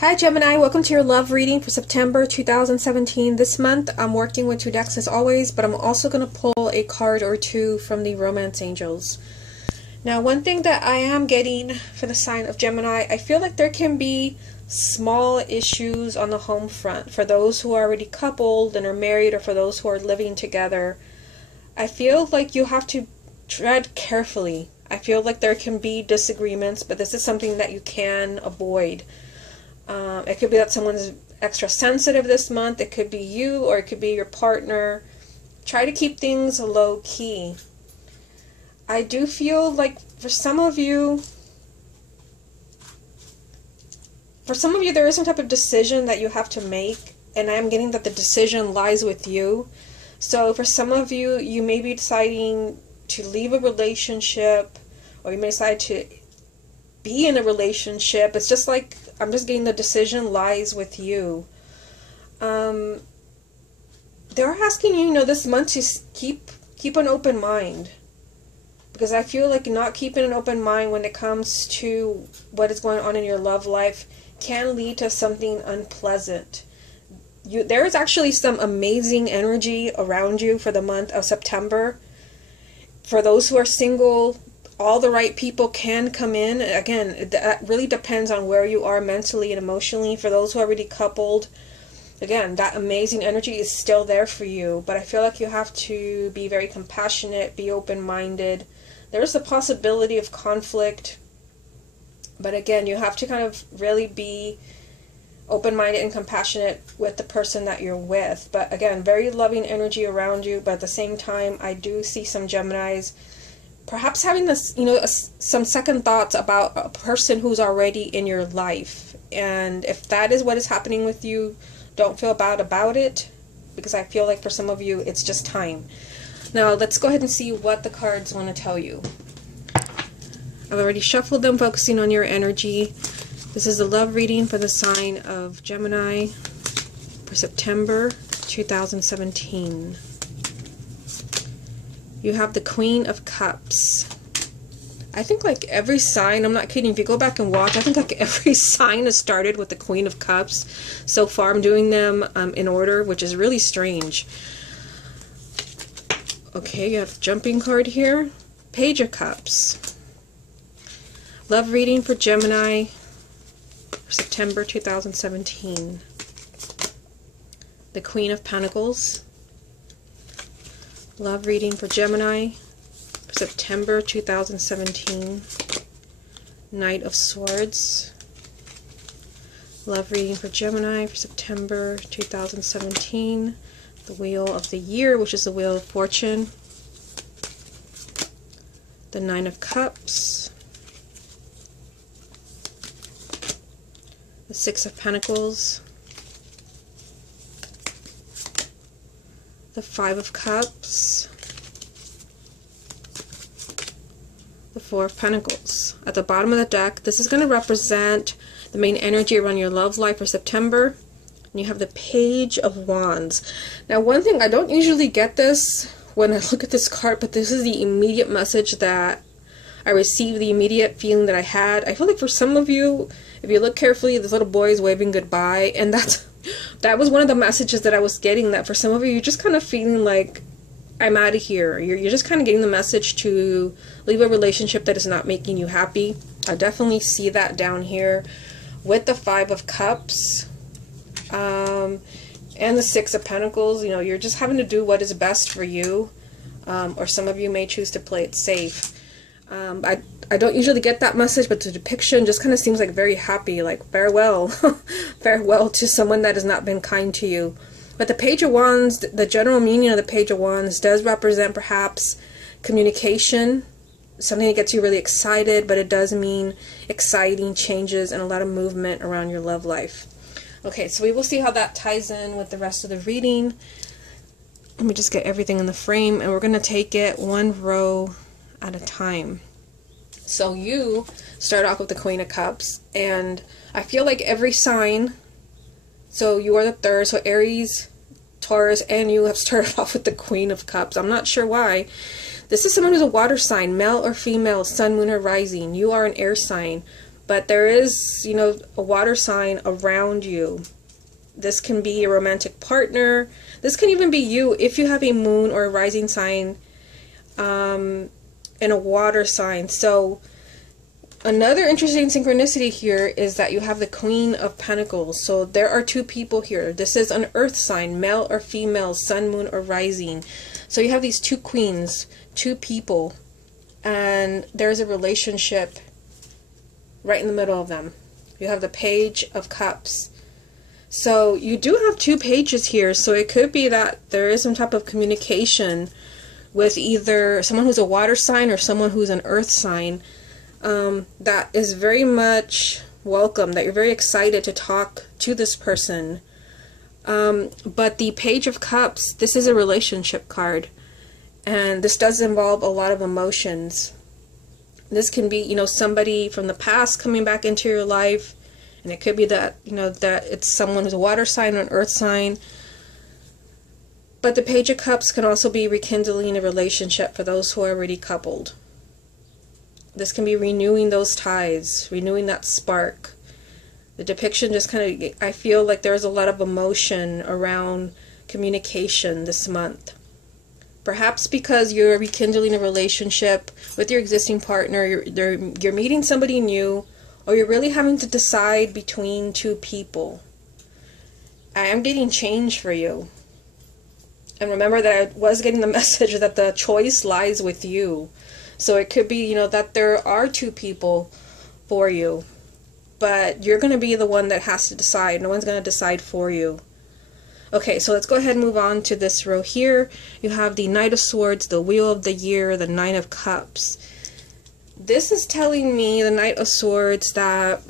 Hi Gemini, welcome to your love reading for September 2017. This month I'm working with two decks as always, but I'm also going to pull a card or two from the Romance Angels. Now, one thing that I am getting for the sign of Gemini, I feel like there can be small issues on the home front for those who are already coupled and are married, or for those who are living together. I feel like you have to tread carefully. I feel like there can be disagreements, but this is something that you can avoid. It could be that someone's extra sensitive this month. It could be you, or it could be your partner. Try to keep things low key. I do feel like for some of you there is some type of decision that you have to make, and I'm getting that the decision lies with you. So for some of you, you may be deciding to leave a relationship, or you may decide to be in a relationship. It's just like, I'm just getting the decision lies with you. They're asking you, this month to keep an open mind. Because I feel like not keeping an open mind when it comes to what is going on in your love life can lead to something unpleasant. There is actually some amazing energy around you for the month of September. For those who are single, all the right people can come in. Again, that really depends on where you are mentally and emotionally. For those who are already coupled, again, that amazing energy is still there for you. But I feel like you have to be very compassionate, be open-minded. There's a possibility of conflict. But again, you have to kind of really be open-minded and compassionate with the person that you're with. But again, very loving energy around you. But at the same time, I do see some Geminis perhaps having this, some second thoughts about a person who's already in your life. And if that is what is happening with you, don't feel bad about it, because I feel like for some of you, it's just time. Now, let's go ahead and see what the cards want to tell you. I've already shuffled them, focusing on your energy. This is a love reading for the sign of Gemini for September 2017. You have the Queen of Cups. I think like every sign, I'm not kidding, if you go back and watch, I think like every sign has started with the Queen of Cups. So far I'm doing them in order, which is really strange. Okay, you have a jumping card here. Page of Cups. Love reading for Gemini for September 2017. The Queen of Pentacles. Love reading for Gemini for September 2017. Knight of Swords. Love reading for Gemini for September 2017. The Wheel of the Year, which is the Wheel of Fortune. The Nine of Cups. The Six of Pentacles. The Five of Cups, the Four of Pentacles. At the bottom of the deck, this is going to represent the main energy around your love life for September. And you have the Page of Wands. Now, one thing, I don't usually get this when I look at this card, but this is the immediate message that I received, the immediate feeling that I had. I feel like for some of you, if you look carefully, this little boy is waving goodbye, and that was one of the messages that I was getting, that for some of you, you're just kind of feeling like, I'm out of here. You're just kind of getting the message to leave a relationship that is not making you happy. I definitely see that down here with the Five of Cups and the Six of Pentacles. You're just having to do what is best for you, or some of you may choose to play it safe. I don't usually get that message, but the depiction just kind of seems like very happy, like farewell. Farewell to someone that has not been kind to you. But the Page of Wands, the general meaning of the Page of Wands does represent perhaps communication, something that gets you really excited, but it does mean exciting changes and a lot of movement around your love life. Okay, so we will see how that ties in with the rest of the reading. Let me just get everything in the frame, and we're going to take it one row at a time. So you start off with the Queen of Cups, and I feel like every sign, so you are the third, so Aries, Taurus, and you have started off with the Queen of Cups. I'm not sure why. This is someone who's a water sign, male or female, sun, moon, or rising. You are an air sign. but there is, you know, a water sign around you. This can be a romantic partner. This can even be you if you have a moon or a rising sign in a water sign. So another interesting synchronicity here is that you have the Queen of Pentacles. So there are two people here. This is an earth sign, male or female, sun, moon, or rising. So you have these two queens, two people, and there's a relationship right in the middle of them. You have the Page of Cups. So you do have two pages here, so it could be that there is some type of communication with either someone who's a water sign or someone who's an earth sign that is very much welcome, that you're very excited to talk to this person. But the Page of Cups, this is a relationship card, and this does involve a lot of emotions. This can be, you know, somebody from the past coming back into your life, and it could be that, you know, that it's someone who's a water sign or an earth sign. But the Page of Cups can also be rekindling a relationship for those who are already coupled. This can be renewing those ties, renewing that spark. The depiction just kind of, I feel like there's a lot of emotion around communication this month. Perhaps because you're rekindling a relationship with your existing partner, you're meeting somebody new, or you're really having to decide between two people. I am getting change for you. And remember that I was getting the message that the choice lies with you. So it could be, you know, that there are two people for you, but you're going to be the one that has to decide. No one's going to decide for you. Okay, so let's go ahead and move on to this row here. You have the Knight of Swords, the Wheel of the Year, the Nine of Cups. This is telling me, the Knight of Swords, that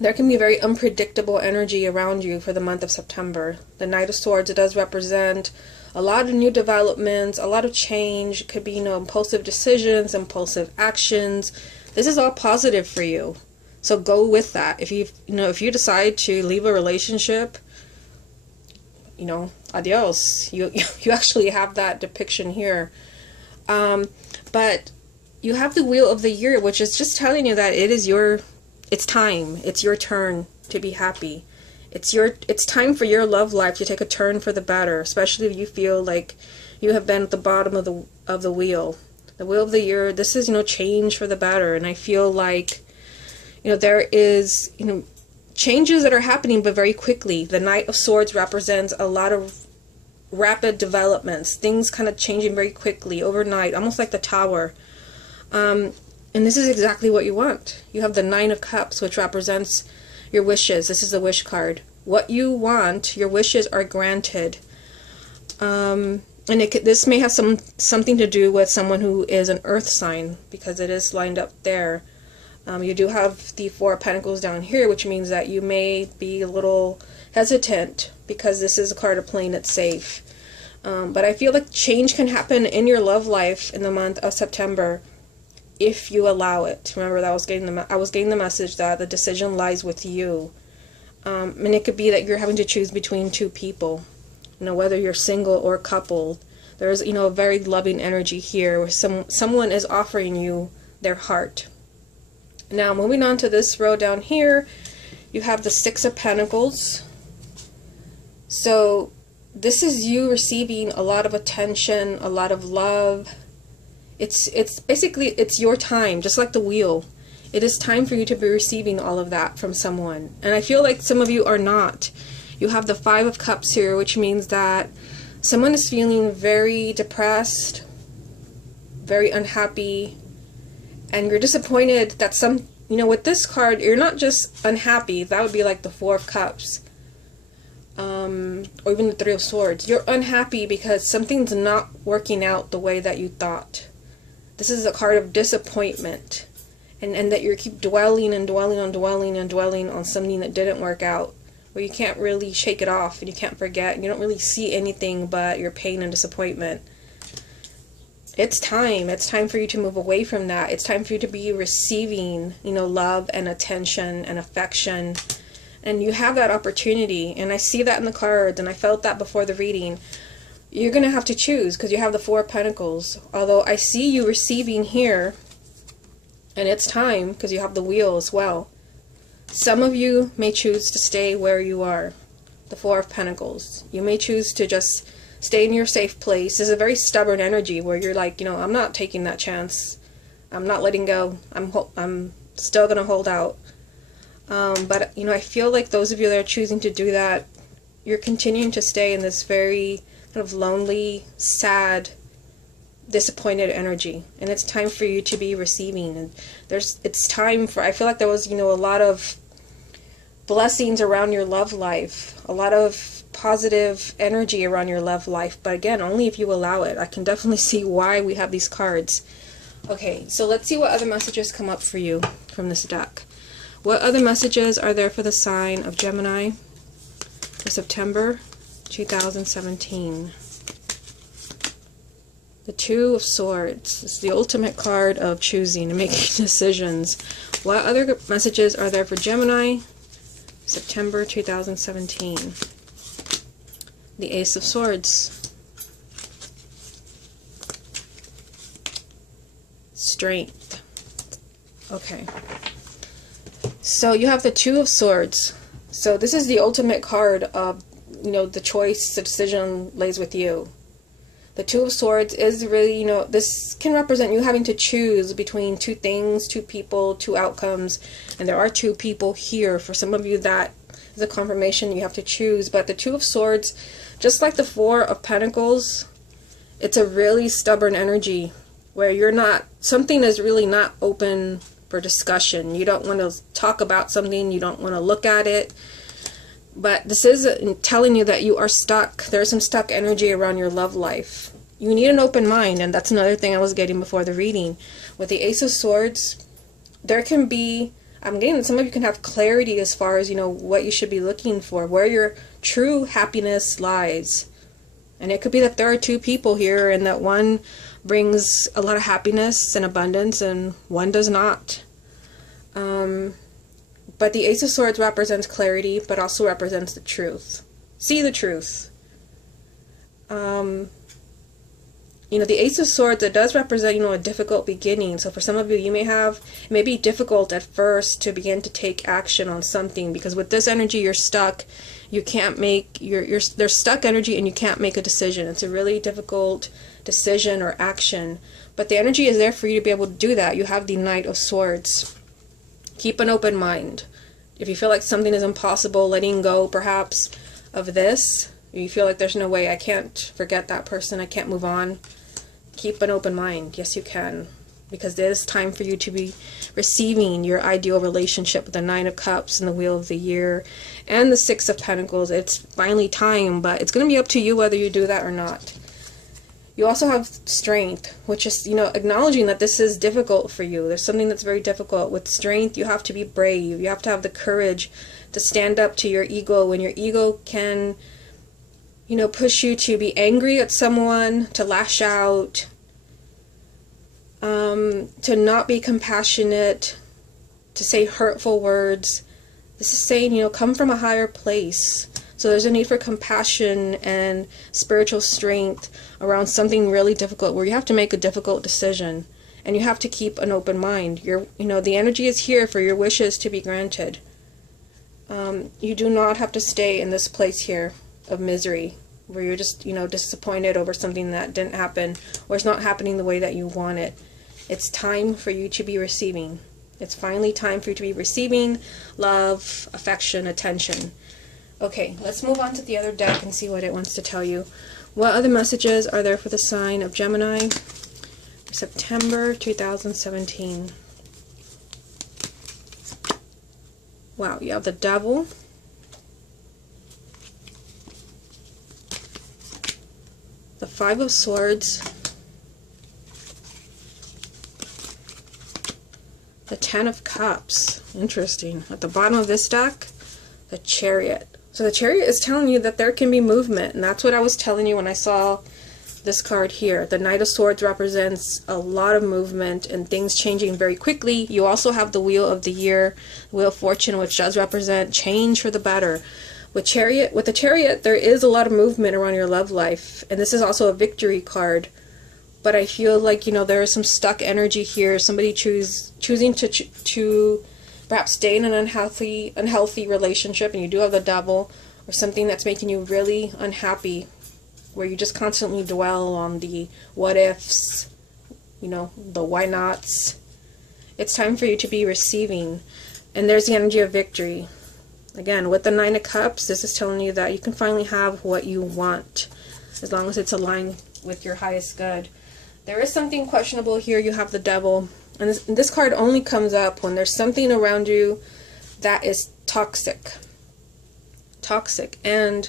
there can be very unpredictable energy around you for the month of September. The Knight of Swords, it does represent a lot of new developments, a lot of change. It could be, you know, impulsive decisions, impulsive actions. This is all positive for you. So go with that. If you decide to leave a relationship, you know, adios. You actually have that depiction here. But you have the Wheel of the Year, which is just telling you that it's time. It's your turn to be happy. It's time for your love life to take a turn for the better, especially if you feel like you have been at the bottom of the wheel. The Wheel of the Year, this is, you know, change for the better. And I feel like, you know, there is, you know, changes that are happening, but very quickly. The Knight of Swords represents a lot of rapid developments, things kind of changing very quickly, overnight, almost like the Tower. And this is exactly what you want. You have the Nine of Cups, which represents your wishes. This is the wish card. What you want, your wishes are granted. And this may have something to do with someone who is an earth sign, because it is lined up there. You do have the Four of Pentacles down here, which means that you may be a little hesitant because this is a card of playing it safe. But I feel like change can happen in your love life in the month of September if you allow it. Remember that I was getting the message that the decision lies with you. And it could be that you're having to choose between two people. You know, whether you're single or coupled. There's, you know, a very loving energy here where someone is offering you their heart. Now, moving on to this row down here, you have the Six of Pentacles. So this is you receiving a lot of attention, a lot of love. It's basically, it's your time, just like the wheel. It is time for you to be receiving all of that from someone. And I feel like some of you are not. You have the Five of Cups here, which means that someone is feeling very depressed, very unhappy, and you're disappointed that you know, with this card, you're not just unhappy. That would be like the Four of Cups. Or even the Three of Swords. You're unhappy because something's not working out the way that you thought. This is a card of disappointment. And that you keep dwelling and dwelling on dwelling and dwelling on something that didn't work out. Where you can't really shake it off and you can't forget. And you don't really see anything but your pain and disappointment. It's time. It's time for you to move away from that. It's time for you to be receiving, you know, love and attention and affection. And you have that opportunity. And I see that in the cards, and I felt that before the reading. You're going to have to choose because you have the Four of Pentacles. Although I see you receiving here And it's time, because you have the wheel as well. Some of you may choose to stay where you are. The Four of Pentacles. You may choose to just stay in your safe place. This is a very stubborn energy where you're like, you know, I'm not taking that chance. I'm not letting go. I'm still going to hold out. But, you know, I feel like those of you that are choosing to do that, you're continuing to stay in this very kind of lonely, sad, disappointed energy. And it's time for you to be receiving. And it's time for, I feel like there was, you know, a lot of blessings around your love life. A lot of positive energy around your love life. But again, only if you allow it. I can definitely see why we have these cards. Okay, so let's see what other messages come up for you from this deck. What other messages are there for the sign of Gemini for September 2017? The Two of Swords. This is the ultimate card of choosing and making decisions. What other messages are there for Gemini, September 2017? The Ace of Swords. Strength. Okay. So you have the Two of Swords. So this is the ultimate card of, you know, the choice, the decision lays with you. The Two of Swords is really, you know, this can represent you having to choose between two things, two people, two outcomes. And there are two people here. For some of you, that is a confirmation you have to choose. But the Two of Swords, just like the Four of Pentacles, it's a really stubborn energy where you're not, something is really not open for discussion. You don't want to talk about something. You don't want to look at it. But this is telling you that you are stuck. There's some stuck energy around your love life. You need an open mind, and that's another thing I was getting before the reading. With the Ace of Swords, there can be, I'm getting that some of you can have clarity as far as, you know, what you should be looking for, where your true happiness lies. And it could be that there are two people here, and that one brings a lot of happiness and abundance, and one does not. But the Ace of Swords represents clarity, but also represents the truth. See the truth. You know, the Ace of Swords, it does represent, you know, a difficult beginning. So for some of you, it may be difficult at first to begin to take action on something, because with this energy, you're stuck. You can't make, there's stuck energy and you can't make a decision. It's a really difficult decision or action. But the energy is there for you to be able to do that. You have the Knight of Swords. Keep an open mind. If you feel like something is impossible, letting go perhaps of this, you feel like there's no way, I can't forget that person, I can't move on, keep an open mind. Yes, you can. Because it is time for you to be receiving your ideal relationship with the Nine of Cups and the Wheel of the Year and the Six of Pentacles. It's finally time, but it's going to be up to you whether you do that or not. You also have Strength, which is, you know, acknowledging that this is difficult for you. There's something that's very difficult. With Strength, you have to be brave. You have to have the courage to stand up to your ego when your ego can, you know, push you to be angry at someone, to lash out, to not be compassionate, to say hurtful words. This is saying, you know, come from a higher place. So there's a need for compassion and spiritual strength around something really difficult where you have to make a difficult decision, and you have to keep an open mind. You know, the energy is here for your wishes to be granted. You do not have to stay in this place here of misery where you're just, you know, disappointed over something that didn't happen or it's not happening the way that you want it. It's time for you to be receiving. It's finally time for you to be receiving love, affection, attention. Okay, let's move on to the other deck and see what it wants to tell you. What other messages are there for the sign of Gemini for September 2017? Wow, you have the Devil, the Five of Swords, the Ten of Cups. Interesting. At the bottom of this deck, the Chariot. So the Chariot is telling you that there can be movement, and that's what I was telling you when I saw this card here. The Knight of Swords represents a lot of movement and things changing very quickly. You also have the Wheel of the Year, the Wheel of Fortune, which does represent change for the better. With the Chariot, there is a lot of movement around your love life, and this is also a victory card but I feel like, there is some stuck energy here. Somebody choosing to perhaps stay in an unhealthy relationship, and you do have the Devil, or something that's making you really unhappy, where you just constantly dwell on the what ifs, the why nots. It's time for you to be receiving. And there's the energy of victory. Again, with the Nine of Cups, this is telling you that you can finally have what you want, as long as it's aligned with your highest good. There is something questionable here. You have the Devil. And this card only comes up when there's something around you that is toxic. Toxic. And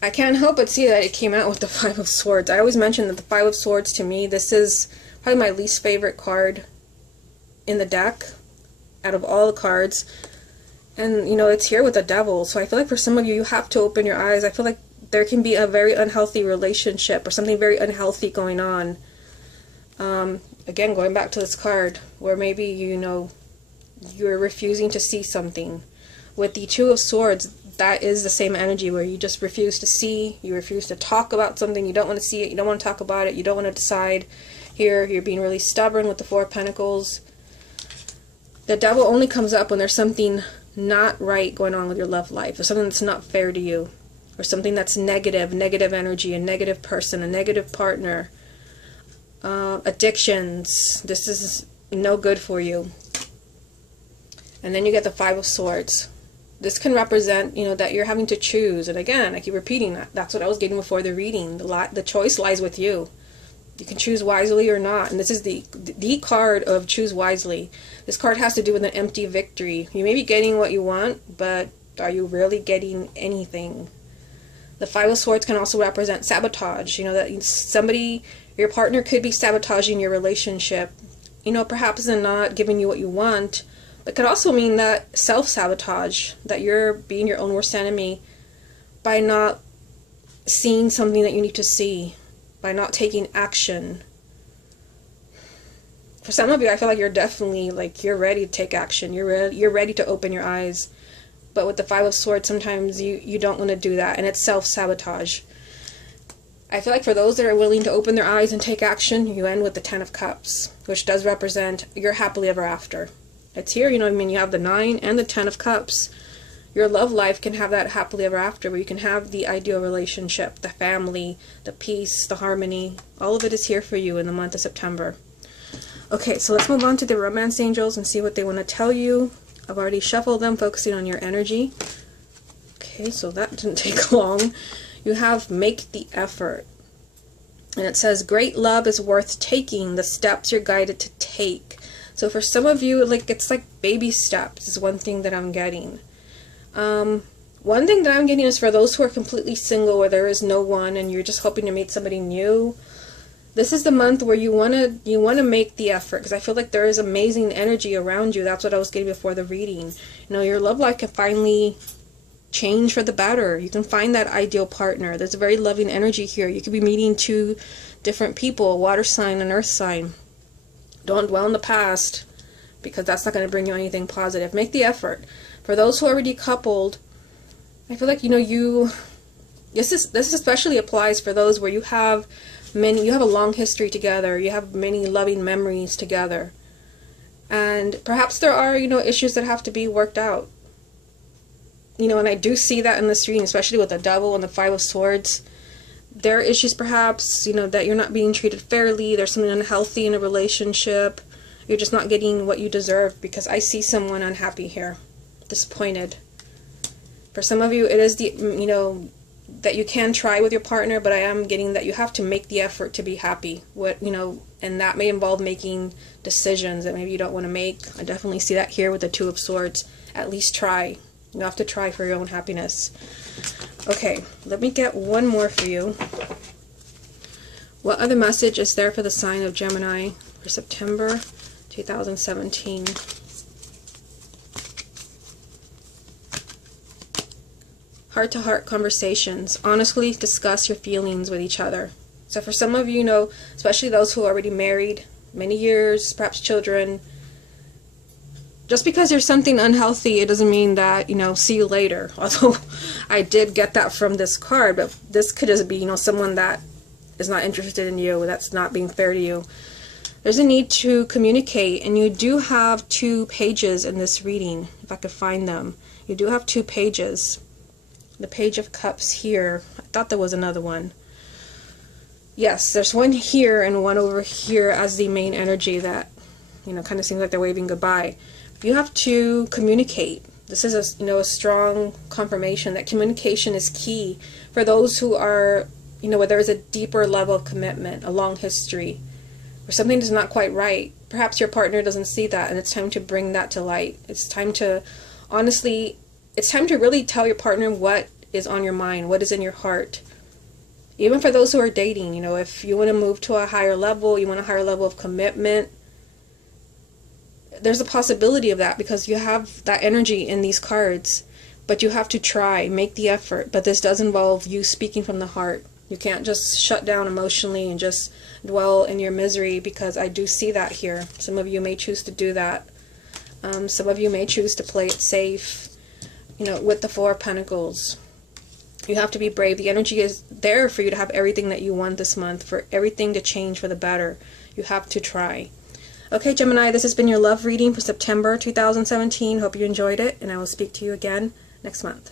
I can't help but see that it came out with the Five of Swords. I always mention that the Five of Swords, to me, this is probably my least favorite card in the deck out of all the cards. And, it's here with the Devil. So I feel like for some of you, you have to open your eyes. I feel like there can be a very unhealthy relationship or something very unhealthy going on. Again, going back to this card, where maybe, you're refusing to see something. With the Two of Swords, that is the same energy where you just refuse to see, you refuse to talk about something, you don't want to see it, you don't want to talk about it, you don't want to decide. Here, you're being really stubborn with the Four of Pentacles. The Devil only comes up when there's something not right going on with your love life, or something that's not fair to you, or something that's negative energy, a negative person, a negative partner, addictions. This is no good for you. And then you get the Five of Swords. This can represent, that you're having to choose. And again, I keep repeating that. That's what I was getting before the reading. The choice lies with you. You can choose wisely or not. And this is the card of choose wisely. This card has to do with an empty victory. You may be getting what you want, but are you really getting anything? The Five of Swords can also represent sabotage. That somebody, your partner could be sabotaging your relationship. Perhaps they're not giving you what you want. It could also mean that self-sabotage, that you're being your own worst enemy by not seeing something that you need to see, by not taking action. For some of you, I feel like you're definitely, you're ready to take action. You're ready to open your eyes. But with the Five of Swords, sometimes you don't want to do that, and it's self-sabotage. I feel like for those that are willing to open their eyes and take action, you end with the Ten of Cups, which does represent your happily ever after. It's here, you have the Nine and the Ten of Cups. Your love life can have that happily ever after, where you can have the ideal relationship, the family, the peace, the harmony. All of it is here for you in the month of September. Okay, so let's move on to the romance angels and see what they want to tell you. I've already shuffled them, focusing on your energy. Okay, so that didn't take long. You have make the effort. And it says, great love is worth taking, the steps you're guided to take. So for some of you, it's like baby steps is one thing that I'm getting. One thing that I'm getting is for those who are completely single, where there is no one and you're just hoping to meet somebody new. This is the month where you want to make the effort, because I feel like there is amazing energy around you. That's what I was getting before the reading. Your love life can finally change for the better. You can find that ideal partner. There's a very loving energy here. You could be meeting two different people, water sign and earth sign. Don't dwell in the past, because that's not going to bring you anything positive. Make the effort. For those who are already coupled, I feel like, this especially applies for those where you have a long history together, you have many loving memories together. And perhaps there are, issues that have to be worked out. And I do see that in this reading, especially with the Devil and the Five of Swords. There are issues perhaps, that you're not being treated fairly, there's something unhealthy in a relationship, you're just not getting what you deserve, because I see someone unhappy here, disappointed. For some of you, it is that you can try with your partner, but I am getting that you have to make the effort to be happy. And that may involve making decisions that maybe you don't want to make. I definitely see that here with the Two of Swords. At least try. You have to try for your own happiness. Okay, let me get one more for you. What other message is there for the sign of Gemini for September 2017? Heart-to-heart conversations. Honestly discuss your feelings with each other. So for some of you, especially those who are already married, many years, perhaps children, just because there's something unhealthy, it doesn't mean that, see you later. Although I did get that from this card, but this could just be, someone that is not interested in you, that's not being fair to you. There's a need to communicate, and you do have 2 pages in this reading, if I could find them. You do have 2 pages. The Page of Cups here. I thought there was another one. Yes, there's one here and one over here as the main energy that, kind of seems like they're waving goodbye. You have to communicate. This is a strong confirmation that communication is key for those who are, where there is a deeper level of commitment, a long history, where something is not quite right. Perhaps your partner doesn't see that, and it's time to bring that to light. It's time to, honestly, it's time to really tell your partner what is on your mind, what is in your heart. Even for those who are dating, if you want to move to a higher level, you want a higher level of commitment, there's a possibility of that because you have that energy in these cards. But you have to try, make the effort. But this does involve you speaking from the heart. You can't just shut down emotionally and just dwell in your misery, because I do see that here. Some of you may choose to do that. Some of you may choose to play it safe, with the 4 of Pentacles. You have to be brave. The energy is there for you to have everything that you want this month, for everything to change for the better. You have to try. Okay, Gemini, this has been your love reading for September 2017. Hope you enjoyed it, and I will speak to you again next month.